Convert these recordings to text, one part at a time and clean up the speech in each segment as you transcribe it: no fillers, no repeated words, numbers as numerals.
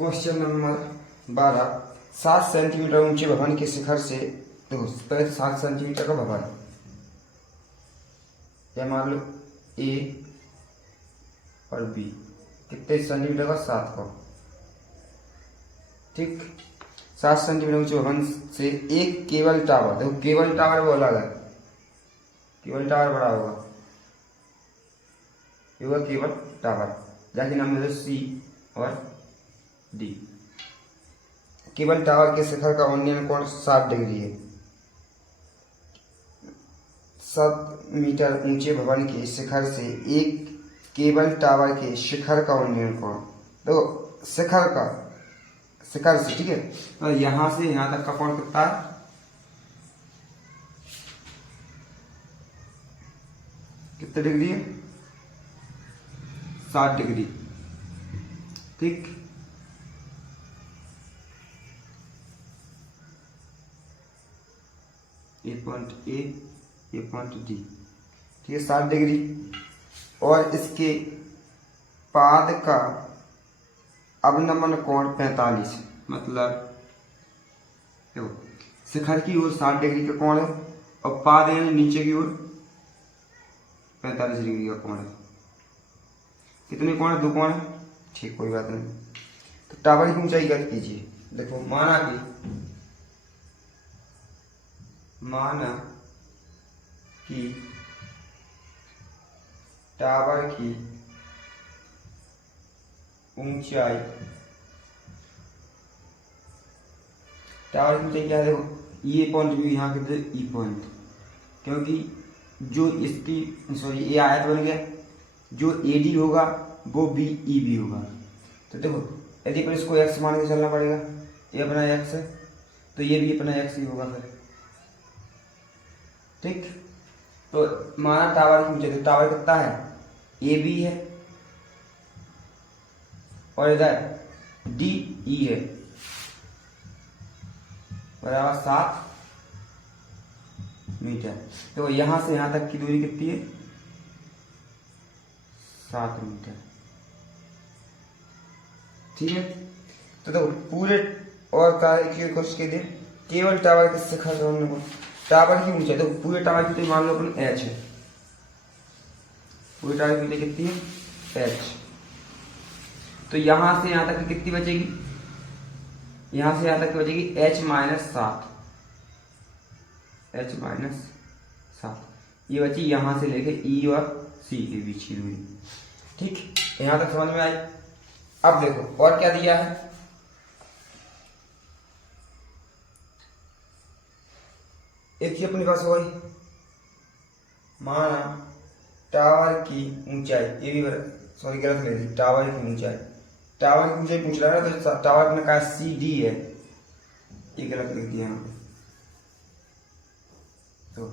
Question number 12। 7 centimetre ऊंचे भवन के शिखर से, देखो पहले 7 सेंटीमीटर का भवन, या मान लो ए और बी, कितने सेंटीमीटर का? 7 का। ठीक, 7 सेंटीमीटर ऊंचे भवन से एक केबल टावर, देखो केबल टावर वो अलग है, केबल टावर बड़ा होगा, ये होगा केबल टावर, जाके नाम है सी और डी। केबल टावर के शिखर का उन्नयन कोण 60 डिग्री है। 7 मीटर ऊंचे भवन के शिखर से एक केबल टावर के शिखर का उन्नयन कोण, देखो शिखर से, ठीक है, तो यहां से यहां तक का कोण कितना है? कितने डिग्री है? 60 डिग्री। ठीक, ये पॉइंट ए, ये पॉइंट डी, ठीक है, 60 डिग्री। और इसके पाद का अवनमन कोण 45, मतलब देखो शिखर की ओर 60 डिग्री का कोण है और पाद यानी नीचे की ओर 45 डिग्री का कोण है। कितने कोण है? 2 कोण है। ठीक, कोई बात नहीं। तो टावर की ऊंचाई ज्ञात कीजिए। देखो माना कि टावर की ऊंचाई क्या है? देखो ये पॉइंट भी यहाँ के ई पॉइंट, क्योंकि जो इसकी ये आयत बन गया, जो एडी होगा वो बी ई बी होगा। तो देखो यदि पर इसको एक्स मान के चलना पड़ेगा, ये अपना एक्स है तो ये भी अपना एक्स ही होगा फिर। ठीक, तो माना टावर की ऊंचाई, तो टावर कितना है? ए बी है और इधर डी ई है, बराबर 7 मीटर। तो यहां से यहां तक की दूरी कितनी है? 7 मीटर। ठीक है, तो देखो पूरे और कार्य की कोशिश कीजिए। केवल टावर के शिखर टावर की ऊंचाई, देखो पूरे टावर की ऊंचाई मान लो अपन एच है, पूरे टावर की ऊंचाई कितनी है? एच। तो यहां से यहां तक कितनी बचेगी? यहां से यहां तक बचेगी h माइनस 7, h माइनस 7, ये बची यहां से लेके E और C के बीच की दूरी। ठीक, यहां तक समझ में आई? अब देखो और क्या दिया है। एक ही अपने पास वही माना टावर की ऊंचाई, ये भी सॉरी गलत ले ली, टावर की ऊंचाई, टावर की ऊंचाई पूछ रहा है ना, तो टावर में कहा सी डी है, ये गलत लिख दिया यहाँ पे। तो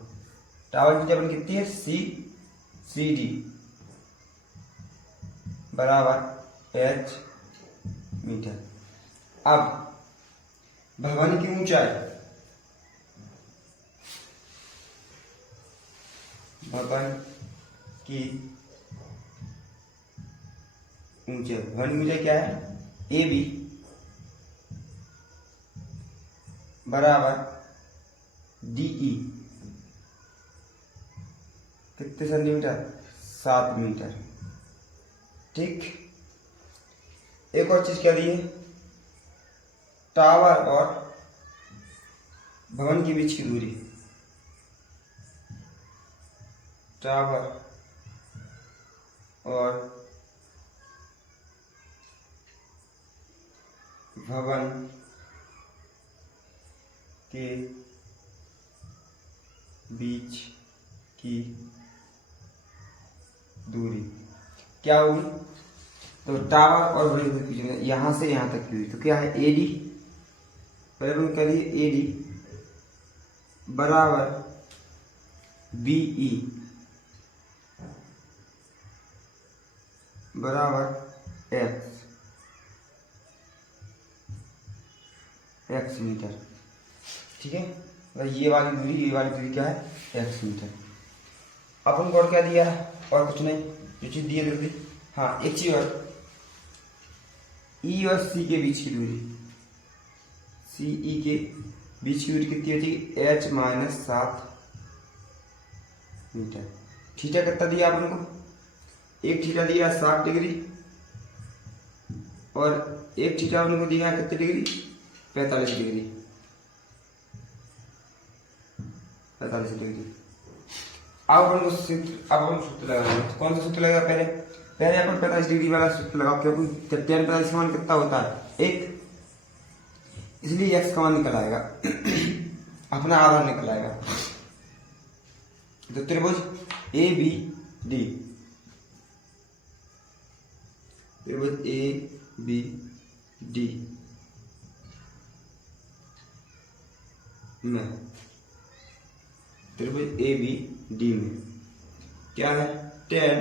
टावर की ऊंचाई कितनी है? सी डी बराबर एच मीटर। अब भवन की ऊंचाई, भवन की ऊंचाई, भवन की ऊंचाई क्या है? ए बी बराबर डीई, कितने सेंटीमीटर? 7 मीटर। ठीक, एक और चीज क्या दी है? टावर और भवन के बीच की दूरी, टावर और भवन के बीच की दूरी क्या होगी? तो टावर और भवन के बीच में यहां से यहां तक की दूरी, तो क्या है? एडी, पहले करिए एडी बराबर बीई बराबर एक्स मीटर। ठीक है, तो ये वाली दूरी क्या है? X metre. अपन को और क्या दिया है? और कुछ नहीं, जो चीज दी है। हाँ, एक चीज और, ई और सी के बीच की दूरी, सी ई के बीच की दूरी कितनी होती है? h minus 7 metre. थीटा कितना दिया अपन को? एक थीटा दिया 60 डिग्री और एक थीटा अपन को दिया कितनी डिग्री? 45 डिग्री। 45 डिग्री। अब अपन को सूत्र लगाना। तो कौन सा सूत्र लगेगा? पहले अपन 45 डिग्री वाला सूत्र लगाओ, क्योंकि जब tan 45 का मान कितना होता है? 1, इसलिए x का मान निकल आएगा अपना आधार निकल आएगा। तो त्रिभुज ए बी डी, त्रिभुज ए बी डी में, त्रिभुज ए बी डी में क्या है? tan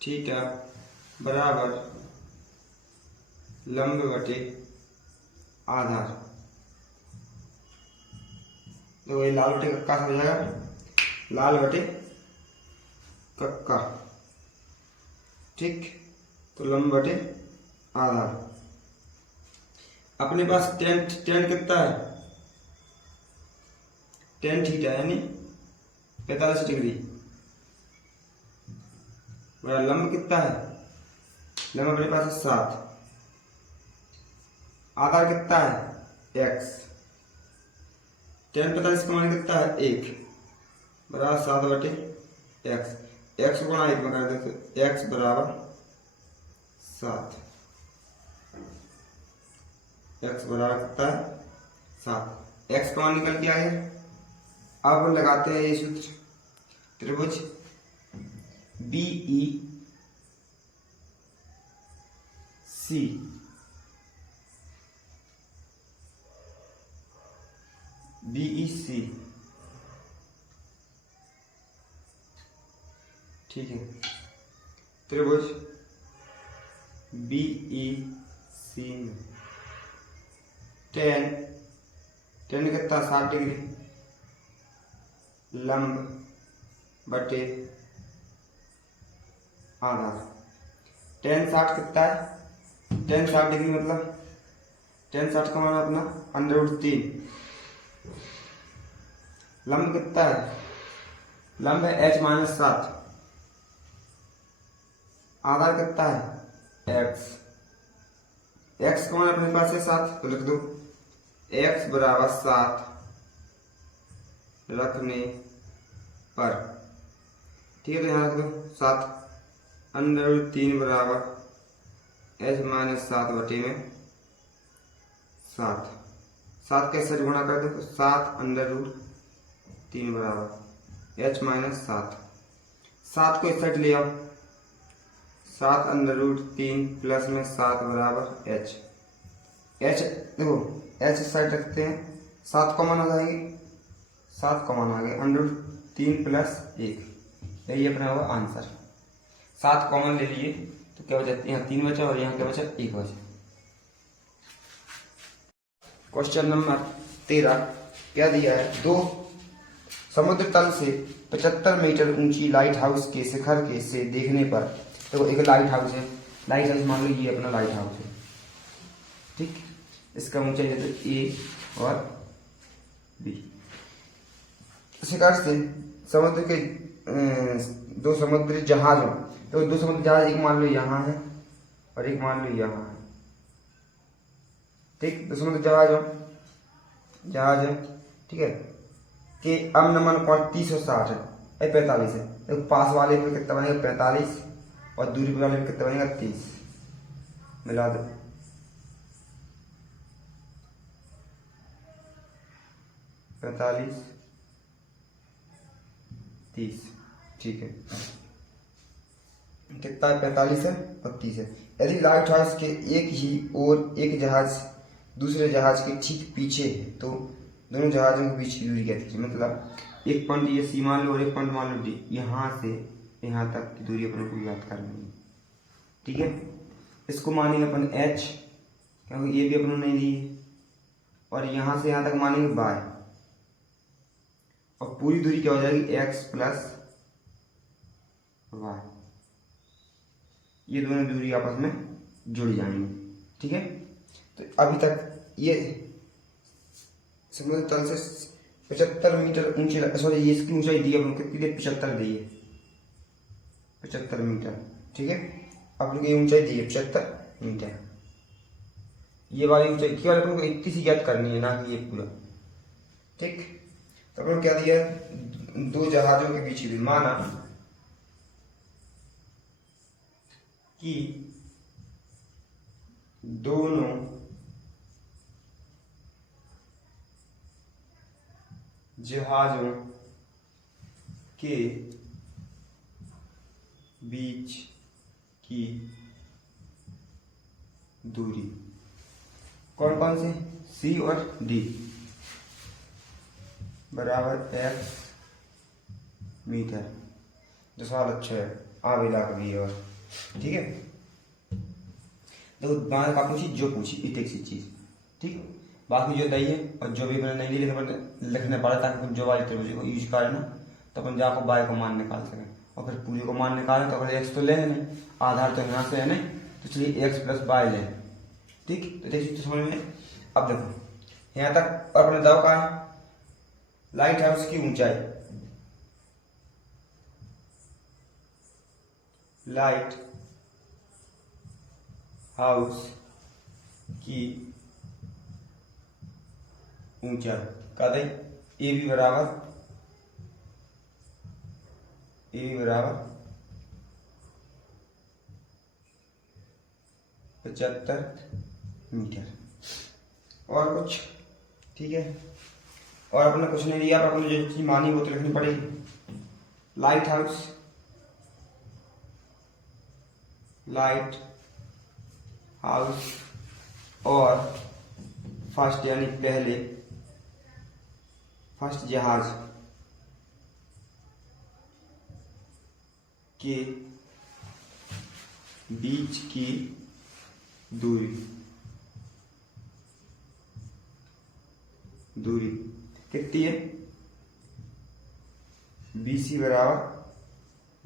थीटा बराबर लंब बटे आधार। तो ये लाल बटे कक्का हो जाएगा, लाल बटे कक्का, ठीक। तो लंब बटे आधार। अपने पास tan कितना है? tan थीटा यानी 45 डिग्री। मेरा लंब कितना है? लंब अपने पास है 7। आधार कितना है? x। tan 45 का मान कितना है? 1 बराबर 7 बटे x। x को गुणा 1 में कर दे तो x बराबर 7। x बराबर कितना है? 7। x का मान निकल के आया। अब लगाते हैं ये सूत्र, त्रिभुज बी ई सी, बी ई सी, ठीक है। त्रिभुज बी ई सी में tan कितना? 60 डिग्री लंब बटे आधार। tan 60 कितना है? tan 60 डिग्री मतलब tan 60 का मान अपना √3। लंब कितना है? लंब है h माइनस 7। आधार कितना है? x। x का मान अपने पास है 7, तो लिख दो x बराबर 7 रखने पर, ठीक है। तो यहाँ रख दो 7 √3 बराबर h माइनस 7 बटे में 7। 7 के साथ गुणा कर दो तो 7 √3 बराबर h माइनस 7। 7 को इस साइड ले आओ, 7 √3 प्लस में 7 बराबर h। देखो h इस साइड रखते हैं, 7 कॉमन आ जाएंगे, 7 कॉमन आ गए, √3 प्लस 1, यही अपना हुआ आंसर। 7 कॉमन ले लिए तो क्या बचा? यहाँ 3 बचा और यहाँ क्या बचा? 1 बचा। क्वेश्चन नंबर 13 क्या दिया है? 2 समुद्र तल से 75 मीटर ऊंची लाइट हाउस के शिखर के से देखने पर, देखो एक लाइट हाउस है, लाइट हाउस मान लो ये अपना लाइट हाउस है, ठीक। इसका ऊंचाई है तो A और B। शिखर से समुद्र के 2 समुद्री जहाजों, तो 2 समुद्री जहाज, एक मान लो यहाँ है और एक मान लो यहाँ है, ठीक। 2 समुद्री जहाज है, ठीक है, कि अब नमन कोण 30 और 60 है, 45 है। देखो पास वाले पे कितना बनेगा? 45 और दूरी वाले पे कितना बनेगा? 30। मिला दो, पैंतालीस 30, ठीक है। कितना है? 45 है और 30 है। यदि लाइट हाउस के एक ही और एक जहाज दूसरे जहाज के ठीक पीछे है तो दोनों जहाजों के बीच की दूरी क्या थी? मतलब एक पॉइंट ये सी मान लो और एक पॉइंट मान लो डी, यहाँ से यहाँ तक की दूरी अपन को याद करनी है, ठीक है। इसको मानेंगे अपन h, क्योंकि ये भी अपन नहीं दी, और यहाँ से यहाँ तक मानेंगे y, और पूरी दूरी क्या हो जाएगी? x plus y। ये दोनों दूरी आपस में जुड़ जाएंगे। ठीक है, तो अभी तक ये समुद्र तल से 75 मीटर ऊंची, सॉरी ये इसकी ऊंचाई दी है कितनी दी, 75 दी है, 75 मीटर। ठीक है, आप लोग ये ऊंचाई दी है 75 मीटर। ये वाली ऊंचाई केवल अपन को इतनी सी ज्ञात करनी है, ना कि ये पूरा। ठीक, तो अपन क्या दिया, दो जहाजों के बीच की, माना कि दोनों जहाजों के बीच की दूरी, कौन कौन से, सी और डी, बराबर एक्स मीटर। जो सवाल अच्छा है, आवेला का भी है। और ठीक है, देखो मैंने काफी चीज जो पूछी एक सी चीज, ठीक, बाकी जो दही है और जो भी मैंने नहीं लिखने पड़ा, ताकि अपन जो वाली त्रिभुज को यूज करें ना, तो अपन जाकर बाय को मान निकाल सकें, और फिर पूरी को मान निकालें तो अगर एक्स तो ले नहीं, आधार तो यहाँ से है नहीं, तो चलिए एक्स प्लस बाय लें। ठीक, तो देखिए तो समझ में। अब देखो यहाँ तक अपने दाव का है, लाइट हाउस की ऊंचाई, लाइट हाउस की ऊंचाई का दे ए बी बराबर 75 मीटर। और कुछ, ठीक है, और अपने कुछ नहीं दिया, पर अपने जो चीज मानी वो तो लिखनी पड़ेगी। लाइट हाउस और फर्स्ट यानी पहले, फर्स्ट जहाज के बीच की दूरी कितनी है, BC बराबर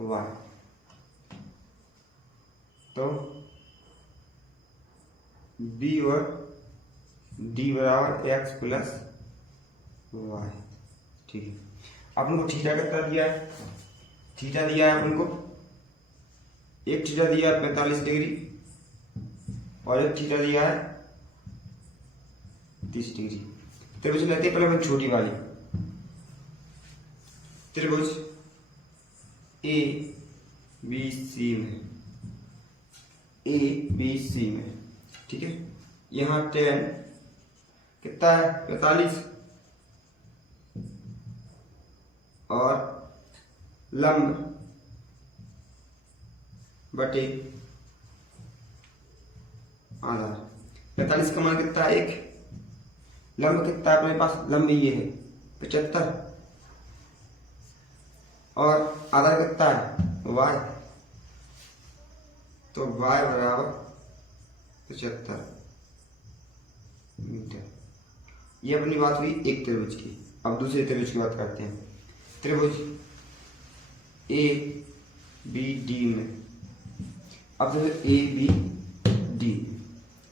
y, तो B और D बराबर x प्लस y। ठीक है, अपन को थीटा कितना दिया है, थीटा दिया है अपन को, एक थीटा दिया है 45 डिग्री और एक थीटा दिया है 30 डिग्री। त्रिभुज लेते हैं पहले अपन छोटी वाली, त्रिभुज ABC में, ठीक है, यहाँ tan कितना है 45 और लंब बटे आधार, 45 का मान कितना है 1, लंब कितना है अपने पास, लंब ये है 75 और आधार कितना है y, तो y बराबर 75 मीटर। ये अपनी बात हुई एक त्रिभुज की। अब दूसरे त्रिभुज की बात करते हैं, त्रिभुज ABD में। अब त्रिभुज ABD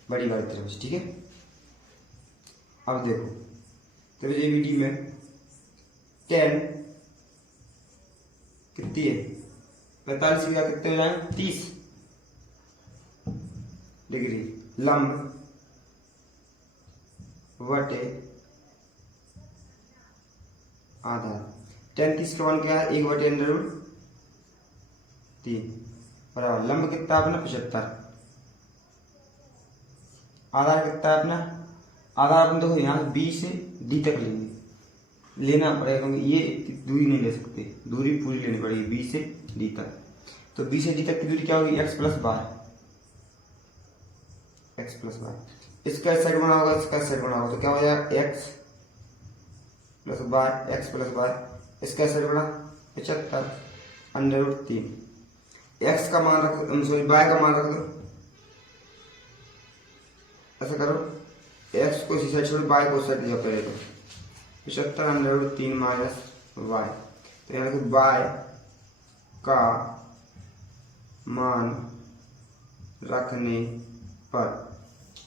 बड़ी वाली त्रिभुज, ठीक है। अब देखो त्रिभुज ABD में tan कितनी है 45 की कितने हो जाए 30 डिग्री, लंब बटे आधार, tan 30 का मान क्या है 1 बटे √3 बराबर, लंब कितना अपना 75, आधार कितना अपना, आधार अपन देखो यहाँ B से D तक लेना पड़ेगा, क्योंकि ये दूरी नहीं ले सकते, दूरी पूरी लेनी पड़ेगी B से D तक। तो B से D तक की दूरी क्या होगी x प्लस वाई, इसका साइड बना होगा, इसका साइड बना होगा, तो क्या हो जाएगा x प्लस वाई, इसका साइड बना 75 √3, x का मान रख दो, सॉरी y का मान रख दो, ऐसा करो x को इसी साइड छोड़ y को साइड लिया पहले, तो 75 √3 माइनस y, तो यहाँ देखो y का मान रखने पर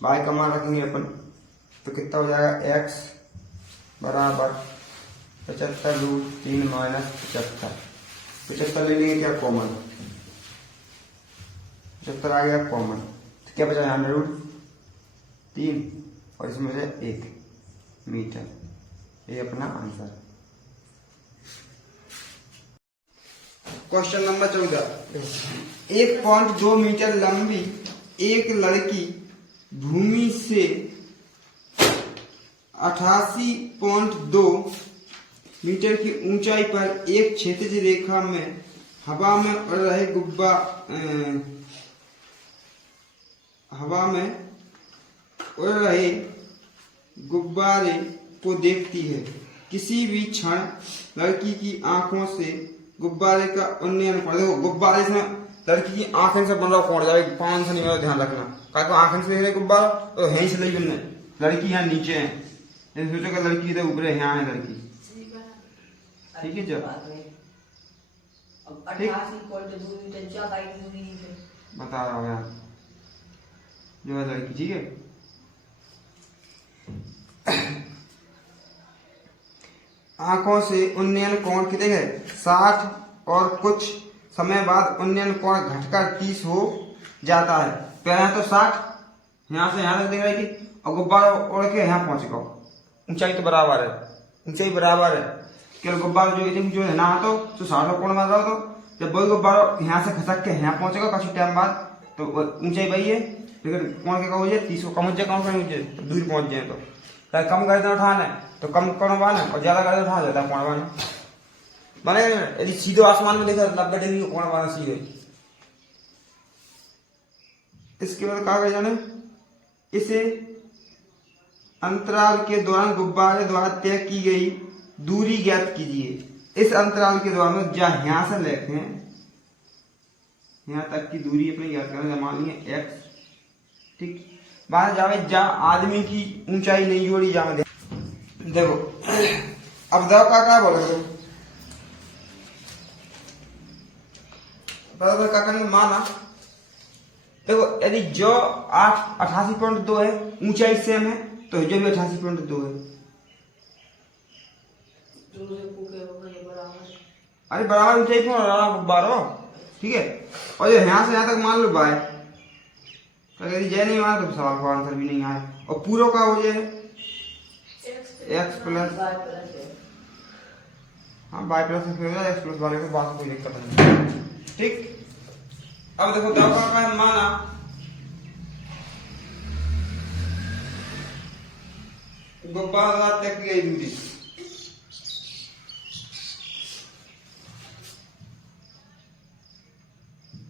y का मान रखेंगे अपन, तो कितना हो जाएगा x बराबर 75√3 माइनस 75 ले लेंगे क्या कॉमन, 75 आ गया कॉमन, तो क्या बचा यहाँ √3 और इसमें से 1 मीटर, ये अपना आंसर। क्वेश्चन नंबर 14, 1.2 मीटर लंबी एक लड़की भूमि से 88.2 मीटर की ऊंचाई पर एक क्षैतिज रेखा में हवा में उड़ रहे गुब्बारे को देखती है। किसी भी क्षण लड़की की आंखों से गुब्बारे का उन्नयन कर, देखो गुब्बारे से लड़की की आंखें से बन रहा कौन जाए, पान से नहीं हो, ध्यान रखना, क्या तो आंखें से देख रहे गुब्बारा तो यहीं से नहीं बनने, लड़की यहाँ नीचे है, सोचो कि लड़की इधर ऊपर है, यहाँ है लड़की, ठीक है। जब बता रहा हूँ यार, जो है लड़की, ठीक है। आंखों से उन्नयन कोण कितने है 60 और कुछ समय बाद उन्नयन कोण घटकर 30 हो जाता है। पहले तो 60 यहाँ से यहाँ तक देख रही थी और गुब्बारा उड़ के यहाँ पहुंचेगा, ऊंचाई तो बराबर है, ऊंचाई बराबर है, केवल गुब्बारा जो है ना तो 60 का कोण बन रहा हो, तो जब वही गुब्बारा यहाँ से खसक के यहाँ पहुंचेगा कुछ टाइम बाद तो ऊंचाई वही है, लेकिन कोण क्या हो जाए 30 को कम हो जाए, कम तो दूर पहुंच जाए, तो कम गर्दन उठाना है तो कम कोण बना और ज्यादा गर्दन उठा जाता है कोण बना बनेगा। यदि सीधे आसमान में देखा 90 डिग्री को कोण बना सीधे। इसके बाद कहा गया जाने, इसे अंतराल के दौरान गुब्बारे द्वारा तय की गई दूरी ज्ञात कीजिए। इस अंतराल के दौरान जहाँ यहाँ से लेते हैं यहाँ तक की दूरी अपने ज्ञात करना, मान लिया x, ठीक। बाहर जावे जा आदमी की ऊंचाई नहीं जोड़ी जा, देखो अब देखो क्या बोलोगे, क्या करेंगे, माना देखो यदि जो 88.2 है ऊंचाई सेम है तो जो भी 88.2 है, अरे बराबर ऊंचाई क्यों गुब्बारा, ठीक है। और जो यहाँ से यहाँ तक मान लो बाय, अगर जय नहीं आया तो सवाल का आंसर भी नहीं आया, और पूरा का हो जाए x प्लस, हाँ बाय प्लस फिर हो जाए x प्लस वाले के बाद कोई दिक्कत नहीं, ठीक। अब देखो दावा का है, माना गुब्बारा तक की गई दूरी,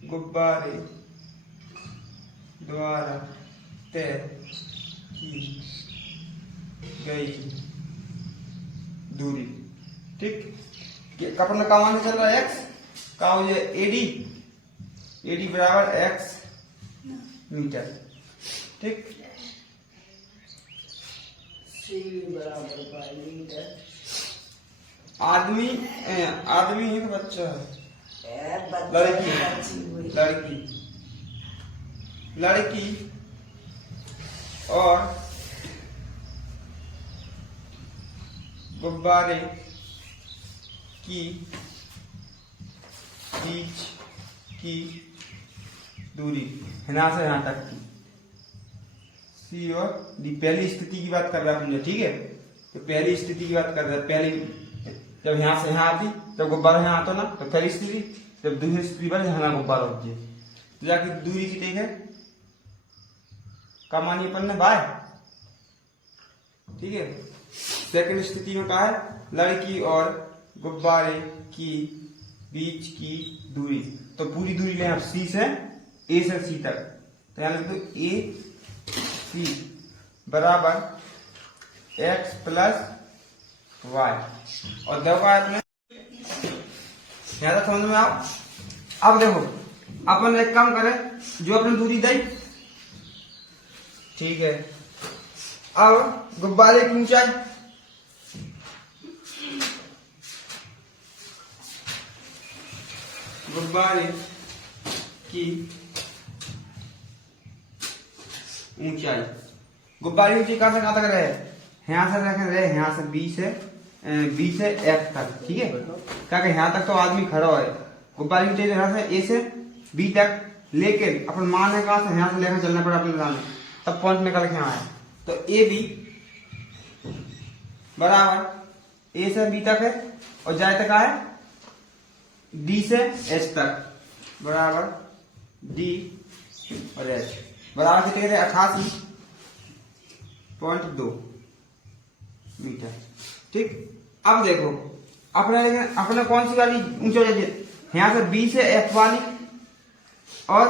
गुब्बारे द्वारा तय की गई दूरी, ठीक। अपन का मान चल रहा है x का हो जाए AD बराबर x मीटर, ठीक। आदमी ही तो बच्चा है, लड़की और गुब्बारे की बीच की दूरी यहाँ से यहाँ तक की, सी और डी, पहली स्थिति की बात कर रहा है, ठीक है। तो पहली स्थिति की बात कर रहा है, पहली जब यहाँ से यहाँ आती तब गुब्बारा यहाँ आता ना, तो पहली स्थिति, जब दूसरी स्थिति पर यहाँ गुब्बारा होती है, तो जाके दूरी कितनी है का मानिए अपन ने बाय, ठीक है। सेकंड स्थिति में कहा है लड़की और गुब्बारे की बीच की दूरी, तो पूरी दूरी लें आप सी से ए से सी तक, तो यहाँ लिख दो ए सी बराबर x प्लस y, और देखो आपने यहाँ तक समझ में आप। अब देखो अपन एक काम करें, जो अपनी दूरी दी, ठीक है। अब गुब्बारे की ऊंचाई, गुब्बारे की ऊंचाई, गुब्बारे की ऊंचाई कहां से कहां तक रहे, यहाँ से रहे, यहाँ से बी से एफ तक, ठीक है। क्या यहाँ तक तो आदमी खड़ा है, गुब्बारे की ऊंचाई यहाँ से ए से बी तक, लेकिन अपन मान है कहां से, यहाँ से लेकर चलना पड़ा अपने सामने, तब पॉइंट निकल के आया। तो ए बी बराबर ए से बी तक है और जाए तक है डी से एच तक, बराबर डी और एच बराबर कितने थे 88.2 मीटर, ठीक। अब देखो अपने कौन सी वाली ऊंचाई, यहां से बी से एफ वाली और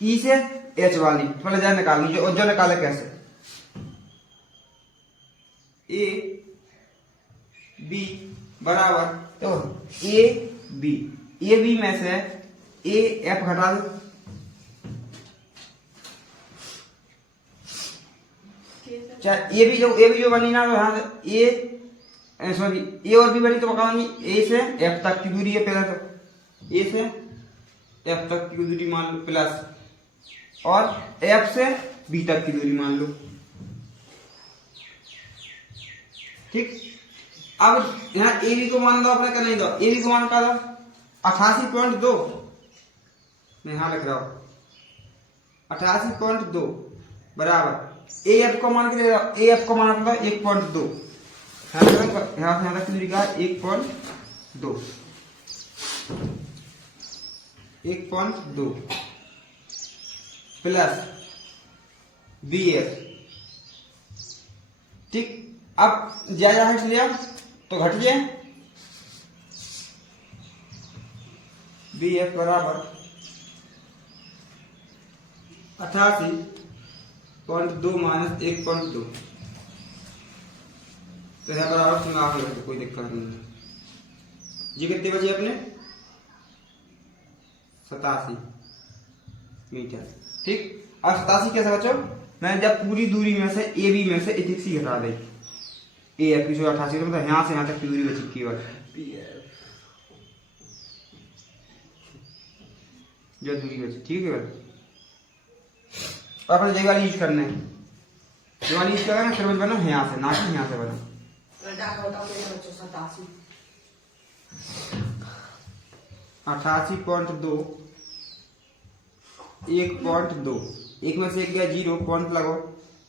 ई से एच वाली थोड़ा जाए निकालनी, जो निकाले कैसे, ए बी बराबर, तो ए बी में से ए एफ घटा दो, ए बी जो बनी ना, तो यहाँ से ए और बी बनी, तो बनी ए से एफ तक की दूरी है, पहले तो ए से एफ तक की दूरी मान लो प्लस, और एफ से बी तक की दूरी मान लो, ठीक। अब यहाँ ए बी को मान दो, अपने करने दो, ए बी को मान का दो 88.2, मैं यहां लिख रहा हूं 88.2 बराबर ए एफ को मान के दे रहा हूं, ए एफ को मान रखा 1.2, यहां से यहां तक की दूरी का 1.2 प्लस बी एफ, ठीक। अब ज्यादा हट लिया तो घट जाए, बी एफ बराबर 88.2 माइनस 1.2, तो है बराबर सुनाव लगे, कोई दिक्कत नहीं। ये कितने बचे अपने 87 मीटर, ठीक। अब 87 कैसे बचो, मैंने जब पूरी दूरी में से ए बी में से एक सी घटा दी, ए एफ की 88, तो मतलब यहाँ से यहाँ तक की दूरी बची केवल जो दूरी बची, ठीक है। अपन ये वाली यूज करना है, जो वाली यूज करना है फिर बना यहाँ से, ना कि यहाँ से बना 88.2 1.2, एक में से एक गया 0, पॉइंट लगाओ,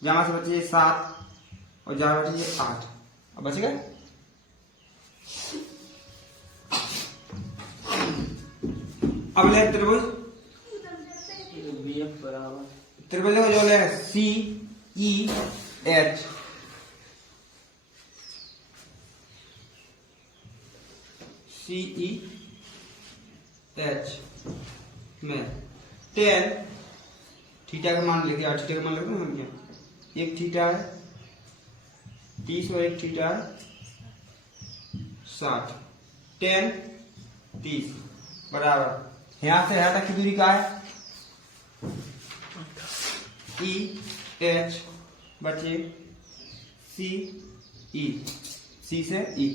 जहां से बचे 7 और जहां बचे 8, अब बच गए। अब ले त्रिभुज त्रिभुज जो ले सी ई एच, सी ई एच में 10 थीटा का मान लेके, थीटा का मान लेते हैं हम, क्या एक थीटा है 30 और एक थीटा है 60, 10 30 बराबर, यहां से यहां तक की दूरी का है ई एच बचे सी ई, सी से ई,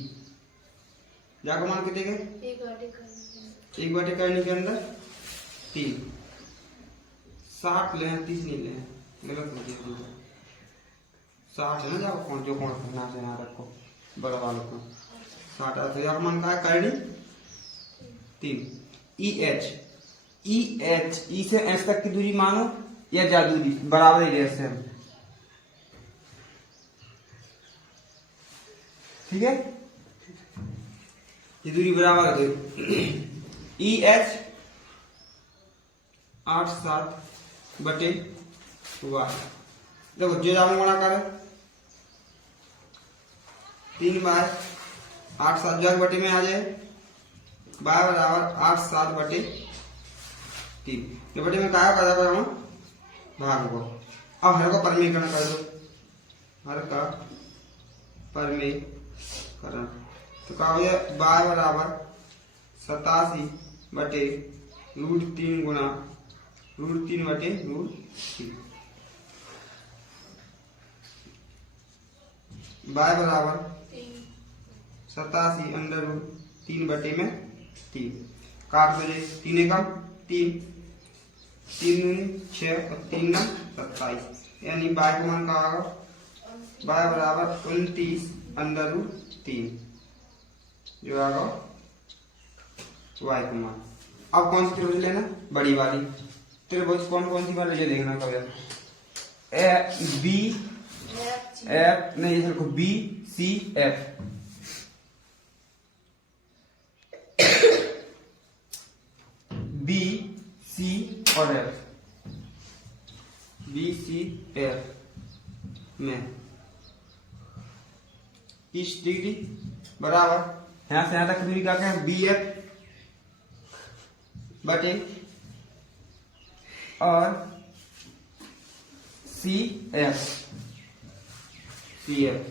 जाकर मान के देंगे एक बाटे करने के अंदर 3, 60 ले 30 नहीं ले, गलत हो गया, 60 है ना, जाओ कौन जो कौन करना है यहाँ रखो बड़ा वालों को 60 आता है, मान का है करनी 3, ई एच ई से एच तक की दूरी मानो या ज्यादा दूरी बराबर है से, ठीक है, ये दूरी बराबर है, ई एच 8-7 बटे 1, देखो जो जाम गुणा करे 3 बार 8-7 जग बटे में आ जाए, बाय बराबर 8-7 बटे 3, ये बटे में क्या कर दो भाग को, अब हर को परमीकरण कर दो, हर का परमीकरण, तो क्या हो जाए बाय बराबर 87 बटे √3 गुना √3 बटे √3, बाय बराबर 87 अंडर रूट 3 बटे में 3, काट दो 3 एकम 3, 3 दूनी 6 और 3 9 27, यानी y का मान क्या होगा, y बराबर 29√3 जो आएगा y का मान। अब कौन सी त्रिभुज लेना, बड़ी वाली त्रिभुज। कौन कौन सी वाली ये देखना कभी, बी एफ नहीं, इसे लिखो B C F, B C और एफ, बी सी एफ में 30 डिग्री बराबर यहां से यहां तक दूरी क्या है, बी एफ बटे और सी एफ, सी एफ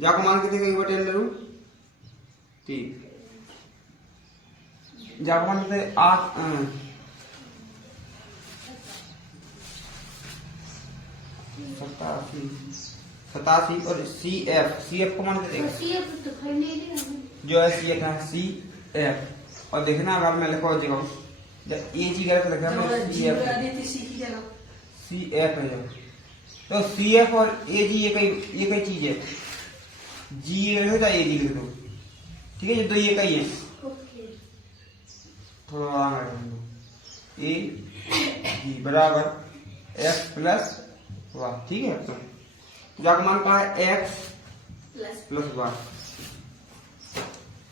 जाको मान के देखेंगे बटे √3, जाको मान के 8 87 और सी एफ को मान के देखेंगे जो है सी एफ है, सी एफ। और देखना अगर मैं लिखा जगह ए जी गलत लिखा है, सी एफ है, तो सी एफ और ए जी ये कई चीज है, जी ए लिख दो ए जी लिख दो, ठीक है, ये तो ये कई है, थोड़ा आगे ए जी बराबर एक्स प्लस वाई, ठीक है। तो जाकर मान का है एक्स प्लस वाई,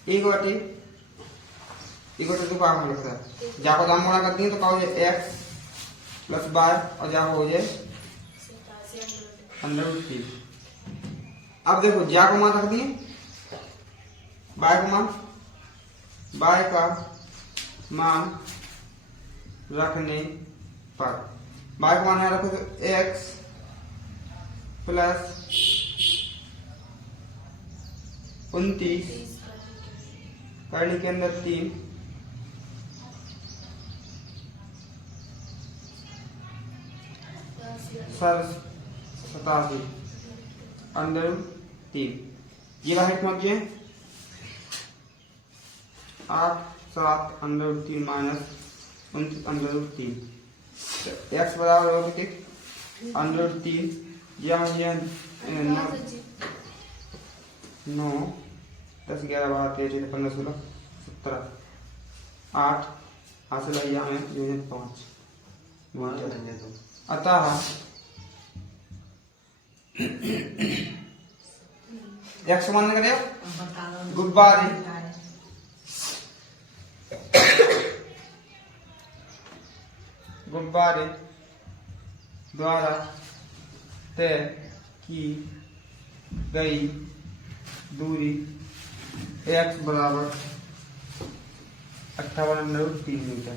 एक बटे तो क्या लिखता है, जाको दाम मोड़ा कर दिए तो क्या हो जाए एक्स प्लस वाई और जाको हो जाए √3। अब देखो जा को मान रख दिए, बाय का मान, बाय का मान रखने पर बाय का मान यहाँ रखो तो एक्स प्लस 29 करने के अंदर 3 87 √3, ये बाहर पहुंचे 8 7 √3 माइनस 29 √3, एक्स बराबर हो √3, यहाँ 9 10 11 12 13 15 16 17 8 हासिल है यहाँ 5, अतः एक्स मान करे गुब्बारे द्वारा तय की गई दूरी एक्स बराबर 58 √3 मीटर।